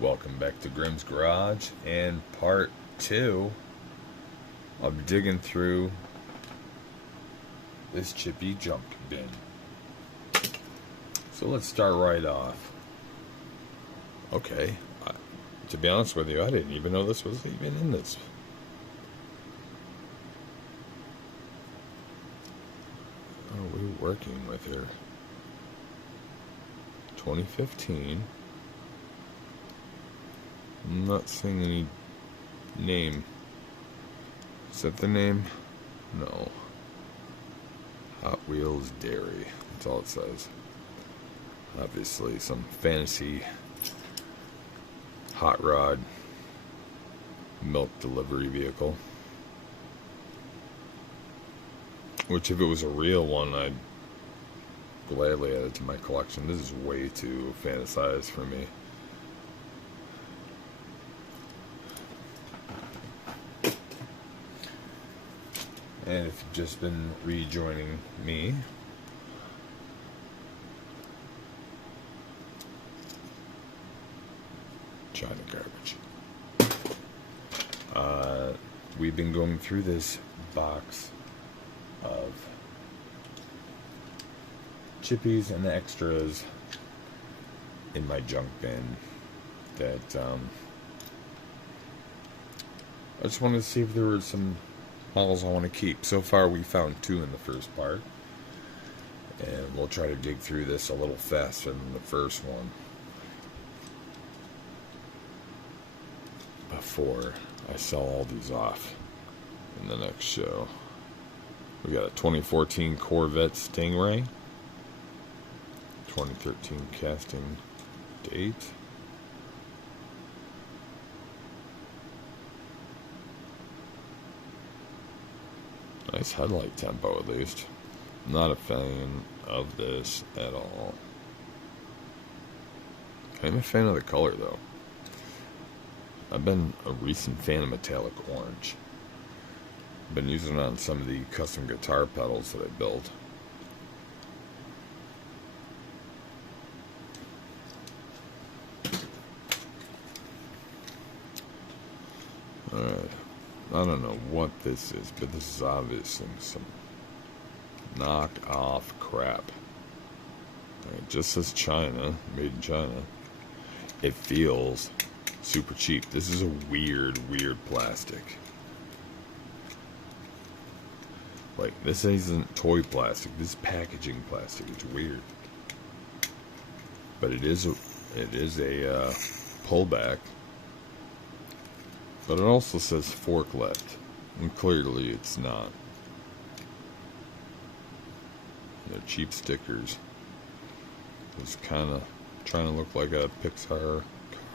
Welcome back to Grimm's Garage and part 2 of digging through this chippy junk bin. So let's start right off. Okay, to be honest with you, I didn't even know this was even in this. What are we working with here? 2015. I'm not seeing any name. Is that the name? No. Hot Wheels Dairy. That's all it says. Obviously some fantasy hot rod milk delivery vehicle. Which if it was a real one, I'd gladly add it to my collection. This is way too fantasized for me. And if you've just been rejoining me, China garbage. We've been going through this box of chippies and extras in my junk bin that I just wanted to see if there were some models I want to keep. So far we found 2 in the first part, and we'll try to dig through this a little faster than the first one before I sell all these off in the next show. We got a 2014 Corvette Stingray, 2013 casting date. Nice headlight tempo, at least. Not a fan of this at all. I'm a fan of the color, though. I've been a recent fan of metallic orange. I've been using it on some of the custom guitar pedals that I built. Alright. I don't know what this is, but this is obviously some knock-off crap. It just says China, made in China. It feels super cheap. This is a weird plastic. Like, this isn't toy plastic. This is packaging plastic. It's weird. But it is a pullback. But it also says forklift, and clearly it's not. They're cheap stickers. It's kind of trying to look like a Pixar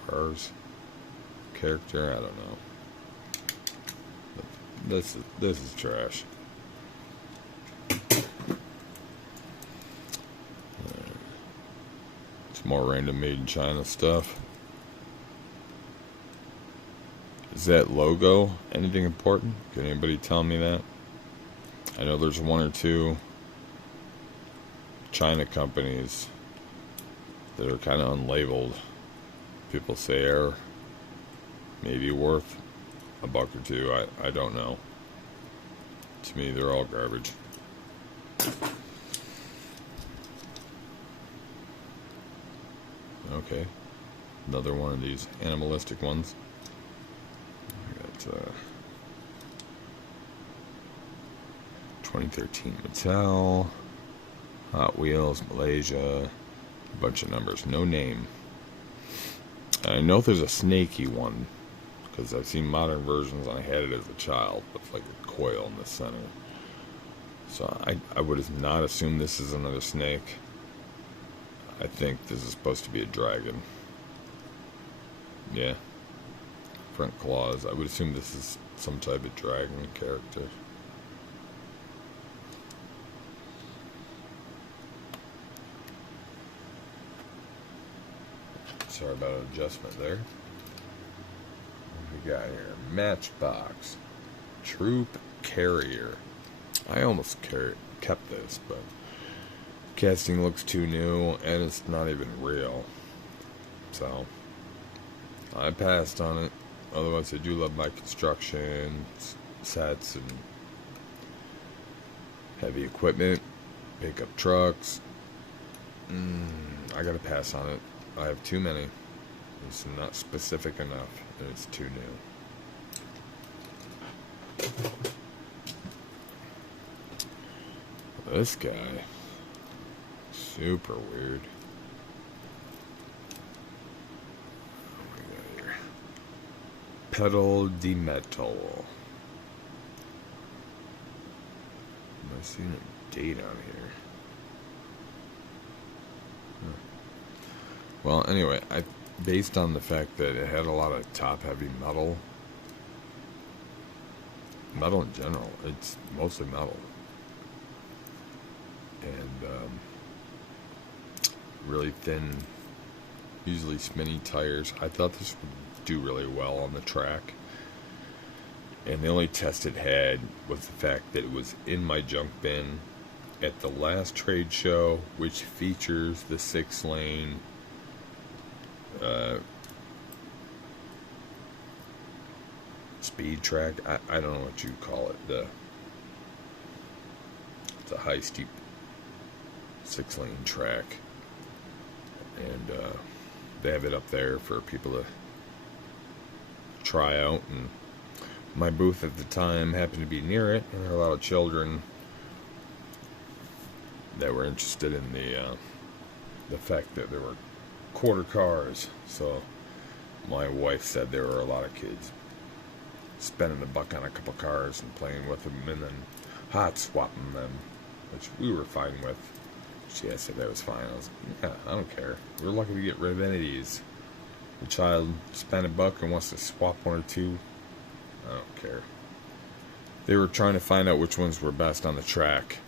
Cars character. I don't know. But this is trash. It's more random made in China stuff. Is that logo anything important? Can anybody tell me that? I know there's 1 or 2 China companies that are kind of unlabeled. People say are maybe worth $1 or $2. I don't know. To me, they're all garbage. Okay. Another one of these animalistic ones. 2013 Mattel, Hot Wheels, Malaysia, a bunch of numbers, no name. I know there's a snaky one, because I've seen modern versions and I had it as a child with like a coil in the center. So I would have not assumed this is another snake. I think this is supposed to be a dragon. Yeah. Front claws. I would assume this is some type of dragon character. Sorry about an adjustment there. What we got here? Matchbox. Troop Carrier. I almost kept this, but casting looks too new and it's not even real. So I passed on it. Otherwise, I do love my construction sets and heavy equipment, pickup trucks. I gotta pass on it. I have too many. It's not specific enough, and it's too new. This guy, super weird. What do we got here? Pedal de metal. Am I seeing a date on here? Well, anyway, based on the fact that it had a lot of top-heavy metal in general, it's mostly metal, and really thin, usually spinny tires. I thought this would do really well on the track, and the only test it had was the fact that it was in my junk bin at the last trade show, which features the 6-lane speed track. I don't know what you call it. It's a high steep 6-lane track, and they have it up there for people to try out. And my booth at the time happened to be near it, and there were a lot of children that were interested in the fact that there were quarter cars. So my wife said there were a lot of kids spending $1 on a couple cars and playing with them, and then hot swapping them, which we were fine with. She said that was fine. I was like, yeah, I don't care. We're lucky to get rid of any of these. The child spent $1 and wants to swap one or two, I don't care. They were trying to find out which ones were best on the track.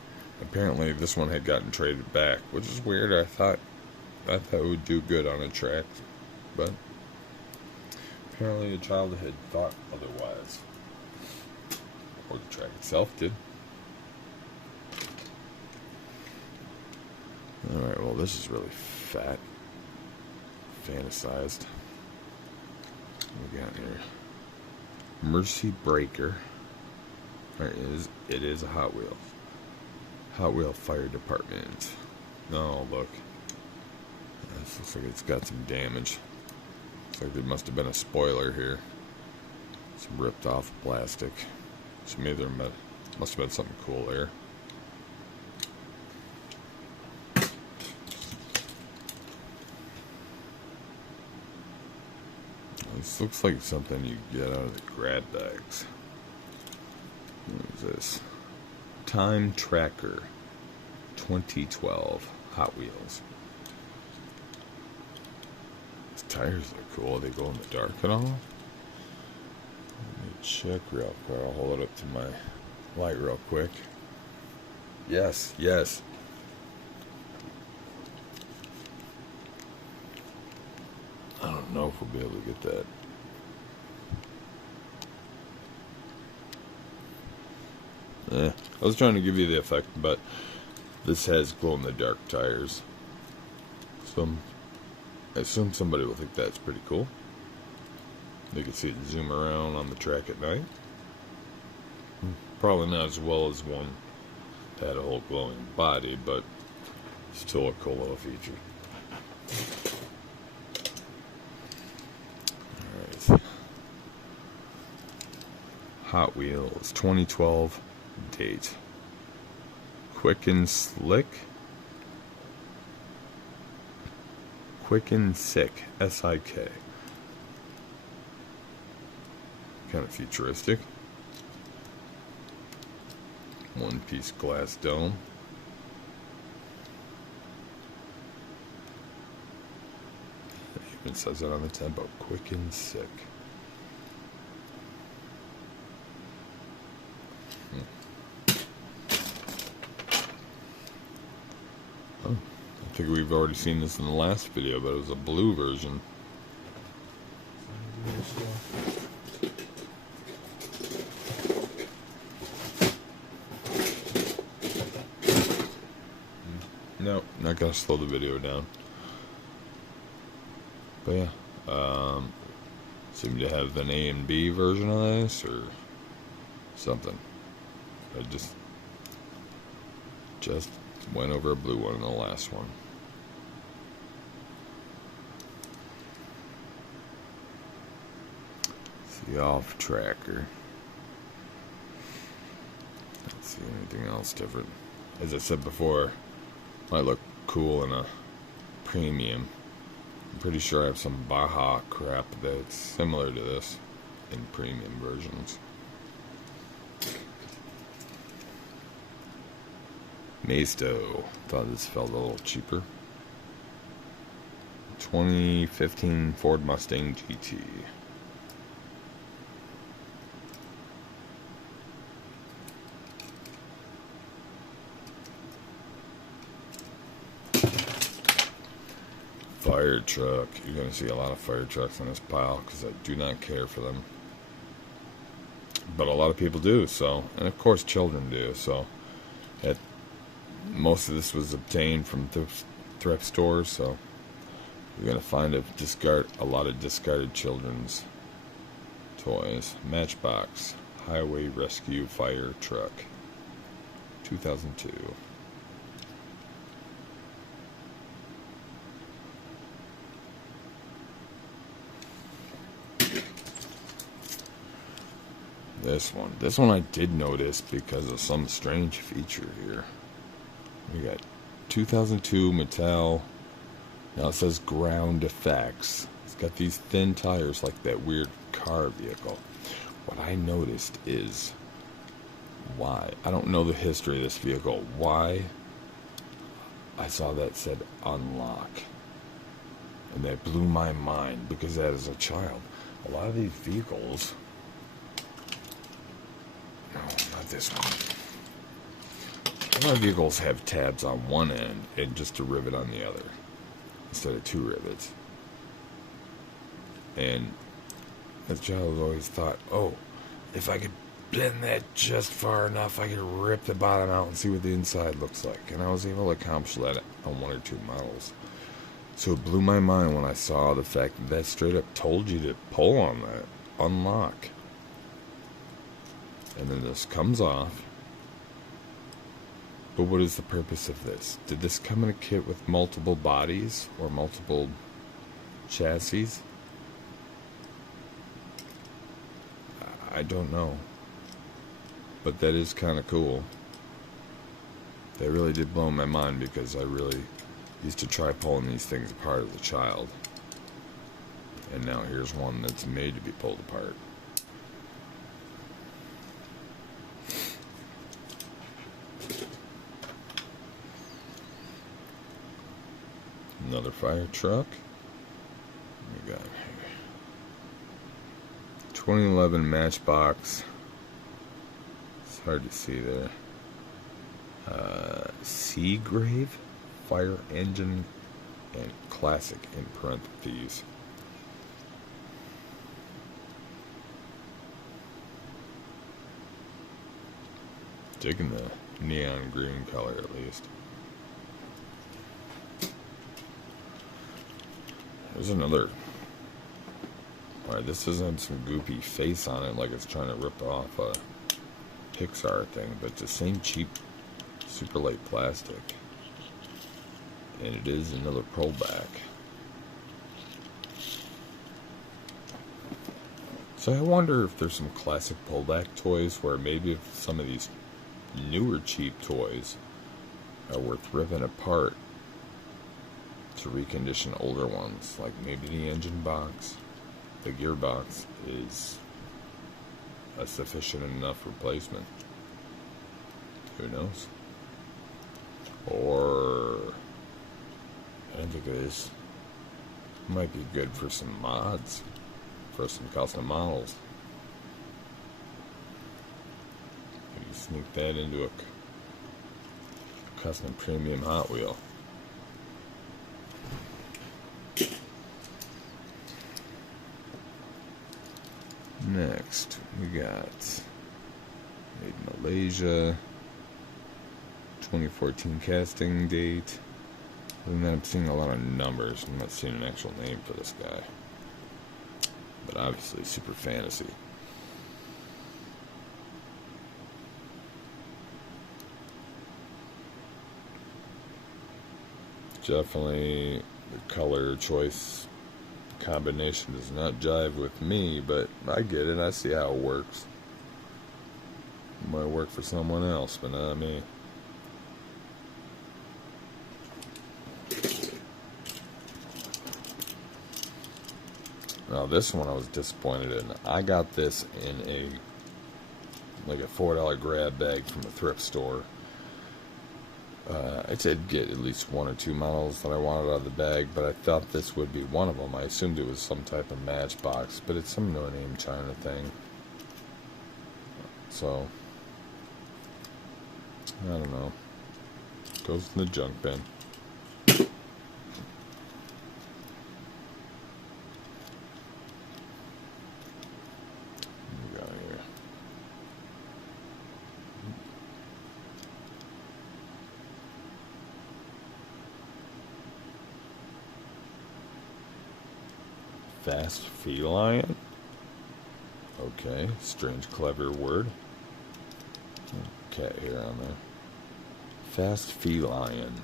Apparently this one had gotten traded back, which is weird. I thought it would do good on a track, but apparently the child had thought otherwise. Or the track itself did. Alright, well, this is really fat. Fantasized. What we got here? Mercy Breaker. It is a Hot Wheels. Hot Wheel Fire Department. Oh, look. This looks like it's got some damage. Looks like there must have been a spoiler here. Some ripped off plastic. So maybe there must have been something cool there. This looks like something you get out of the grab bags. What is this? Time Tracker 2012 Hot Wheels. These tires are cool. They glow in the dark at all? Let me check real quick. I'll hold it up to my light real quick. Yes, yes. I don't know if we'll be able to get that. I was trying to give you the effect, but this has glow-in-the-dark tires. So I assume somebody will think that's pretty cool. They can see it zoom around on the track at night. Probably not as well as one that had a whole glowing body, but still a cool little feature. Alright. Hot Wheels 2012 date. Quick and Slick. Quick and Sick. S-I-K. Kind of futuristic. One-piece glass dome. It even says it on the tempo. Quick and Sick. Oh, I think we've already seen this in the last video, but it was a blue version. No, not gonna slow the video down. But yeah, seem to have an A and B version of this or something. I just went over a blue one in the last one. The off tracker. Let's see anything else different. As I said before, might look cool in a premium. I'm pretty sure I have some Baja crap that's similar to this in premium versions. Maisto. Thought this felt a little cheaper. 2015 Ford Mustang GT. Fire truck. You're going to see a lot of fire trucks in this pile because I do not care for them. But a lot of people do, so. And of course children do, so. Most of this was obtained from thrift stores, so. You're going to find a lot of discarded children's toys. Matchbox. Highway Rescue Fire Truck. 2002. This one I did notice because of some strange feature here. We got 2002 Mattel. Now it says ground effects. It's got these thin tires like that weird car vehicle. What I noticed is why. I don't know the history of this vehicle. Why I saw that said unlock. And that blew my mind because as a child, a lot of these vehicles... No, not this one. A lot of vehicles have tabs on one end and just a rivet on the other, instead of two rivets. And as a child, I always thought, oh, if I could bend that just far enough, I could rip the bottom out and see what the inside looks like. And I was able to accomplish that on one or two models. So it blew my mind when I saw the fact that that straight up told you to pull on that, unlock. And then this comes off. But what is the purpose of this? Did this come in a kit with multiple bodies or multiple chassis? I don't know. But that is kind of cool. That really did blow my mind because I really used to try pulling these things apart as a child. And now here's one that's made to be pulled apart. Another fire truck. What we got here? 2011 Matchbox. It's hard to see there. Seagrave fire engine and classic in parentheses. Digging the neon green color at least. There's another. Alright, this doesn't have some goopy face on it like it's trying to rip off a Pixar thing, but it's the same cheap, super light plastic. And it is another pullback. So I wonder if there's some classic pullback toys where maybe if some of these newer cheap toys are worth ripping apart to recondition older ones, like maybe the engine box, the gearbox is a sufficient enough replacement. Who knows? Or I don't think it is. Might be good for some mods, for some custom models. Maybe sneak that into a custom premium Hot Wheel. Next, we got made in Malaysia, 2014 casting date. And then I'm seeing a lot of numbers. I'm not seeing an actual name for this guy. but obviously super fantasy. Definitely the color choice combination does not jive with me, but I get it. I see how it works. It might work for someone else, but not me. Now this one I was disappointed in. I got this in a $4 grab bag from a thrift store. I did get at least one or two models that I wanted out of the bag, but I thought this would be one of them. I assumed it was some type of Matchbox, but it's some no-name China thing. So, I don't know. Goes in the junk bin. Fast feline? Okay, strange, clever word. Cat hair on there. Fast feline.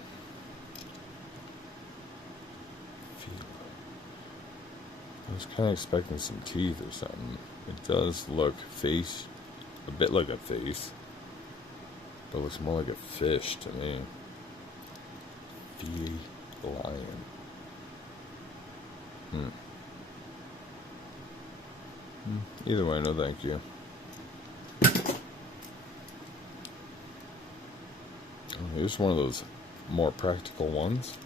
I was kind of expecting some teeth or something. It does look a bit like a face, but it looks more like a fish to me. Feline. Either way, no thank you. Here's one of those more practical ones,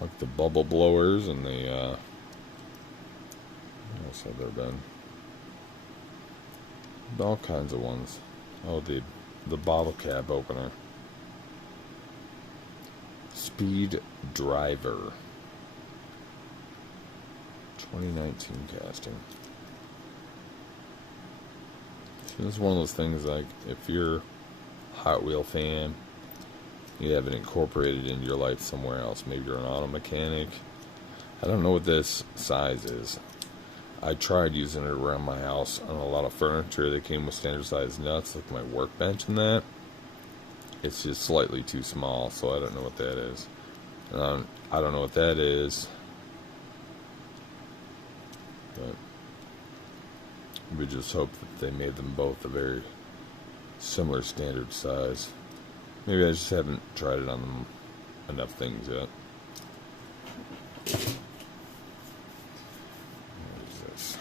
like the bubble blowers and the what else have there been? All kinds of ones. Oh, the bottle cap opener. Speed Driver. 2019 casting. This is one of those things, like, if you're a Hot Wheel fan, you have it incorporated into your life somewhere else. Maybe you're an auto mechanic. I don't know what this size is. I tried using it around my house on a lot of furniture that came with standard size nuts, like my workbench and that. It's just slightly too small, so I don't know what that is. I don't know what that is. But we just hope that they made them both a very similar standard size. Maybe I just haven't tried it on them enough things yet. What is this?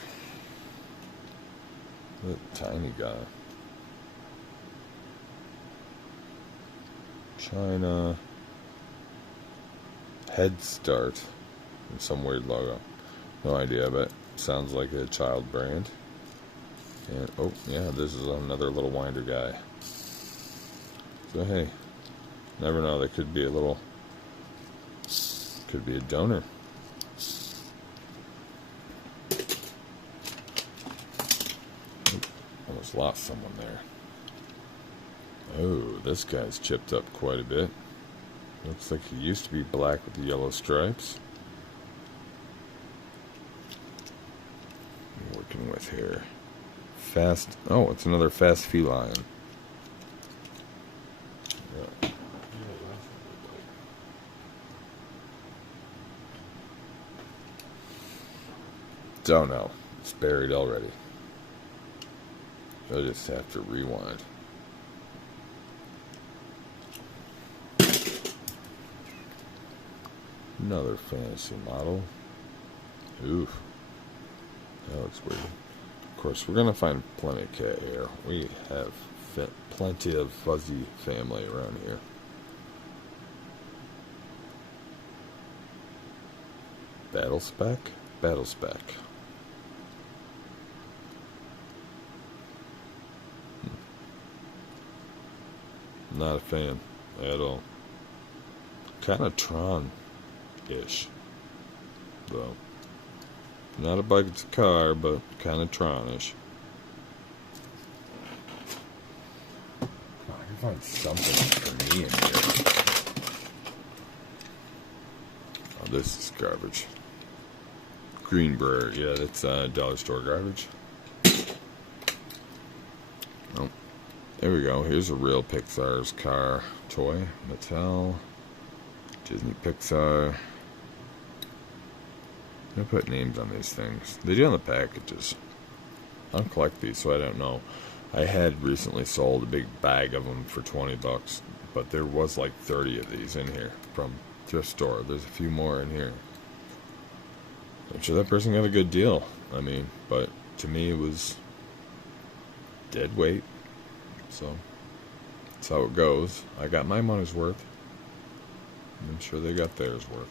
The tiny guy. China. Head Start. And some weird logo. No idea, but sounds like a child brand. And, oh, yeah, this is another little winder guy. So, hey, never know. There could be a donor. Almost lost someone there. Oh, this guy's chipped up quite a bit. Looks like he used to be black with the yellow stripes. I'm working with here. Fast. Oh, it's another fast feline. Don't know. It's buried already. I'll just have to rewind. Another fantasy model. Oof. That looks weird. Of course, we're going to find plenty of cat hair. We have plenty of fuzzy family around here. Battle Spec? Battle Spec. Not a fan at all. Kind of Tron-ish, though. Not a bike, it's a car, but kind of Tron-ish. I can find something for me in here. Oh, this is garbage. Greenbrier, yeah, that's dollar store garbage. Oh, there we go. Here's a real Pixar's car toy. Mattel, Disney Pixar. They put names on these things. They do on the packages. I don't collect these, so I don't know. I had recently sold a big bag of them for $20, but there was like 30 of these in here from thrift store. There's a few more in here. I'm sure that person got a good deal. I mean, but to me it was dead weight. So that's how it goes. I got my money's worth. I'm sure they got theirs worth.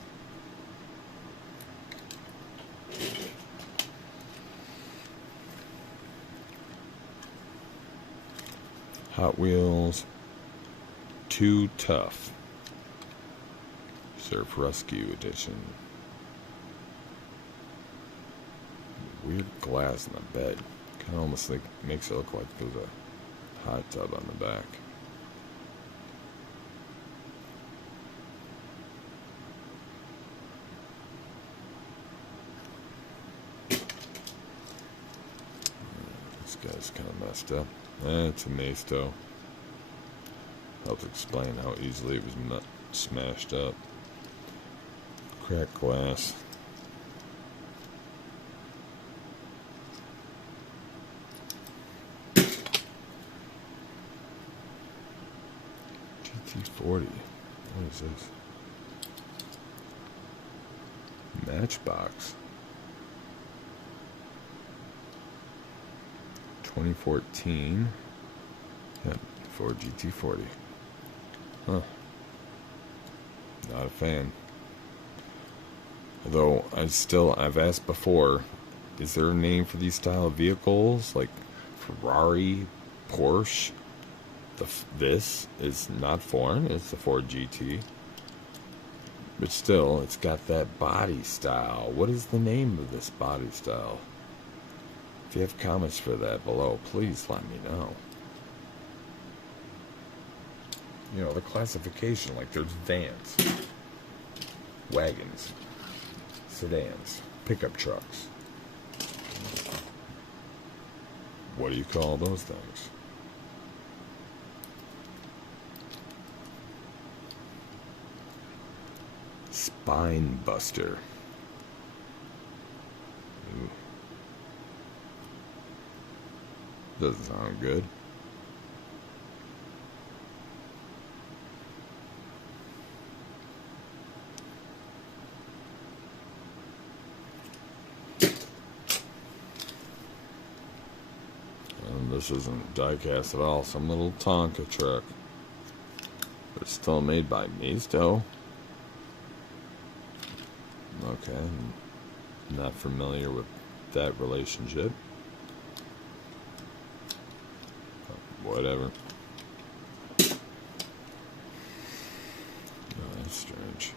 Hot Wheels Too Tough Surf Rescue Edition. Weird glass in the bed. Kind of almost like makes it look like there's a hot tub on the back. This guy's kind of messed up. It's a Masto. Helps explain how easily it was smashed up. Cracked glass. GT40. What is this? Matchbox. 2014. Yep, Ford GT40. Huh. Not a fan. Although I've asked before, is there a name for these style of vehicles? Like Ferrari, Porsche? This is not foreign, it's the Ford GT. But still, it's got that body style. What is the name of this body style? If you have comments for that below, please let me know. You know, the classification, like there's vans, wagons, sedans, pickup trucks. What do you call those things? Spine Buster. Ooh. Doesn't sound good. And this isn't diecast at all. Some little Tonka truck. But it's still made by Masto. Okay, I'm not familiar with that relationship. Whatever. Oh, that's strange.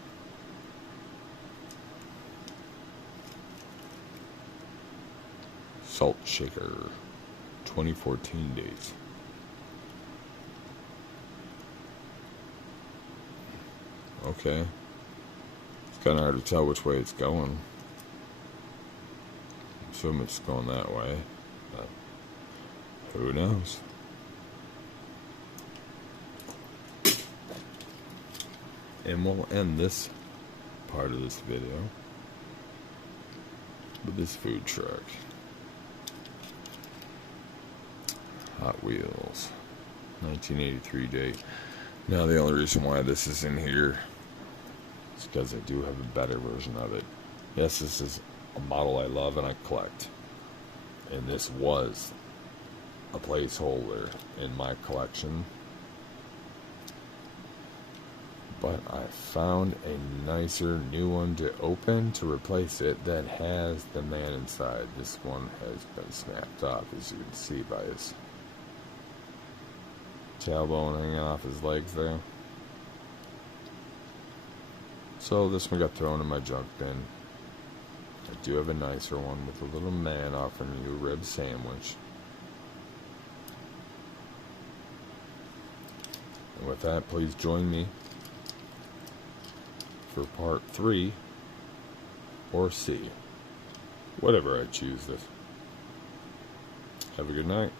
Salt Shaker, 2014 dates. Okay. It's kind of hard to tell which way it's going. I assume it's going that way, but who knows? And we'll end this part of this video with this food truck. Hot Wheels, 1983 date. Now the only reason why this is in here is because I do have a better version of it. Yes, this is a model I love and I collect. And this was a placeholder in my collection. But I found a nicer new one to open to replace it that has the man inside. This one has been snapped off, as you can see by his tailbone hanging off his legs there. So this one got thrown in my junk bin. I do have a nicer one with a little man offering you a rib sandwich. And with that, please join me for part 3 or C whatever I choose this. Have a good night.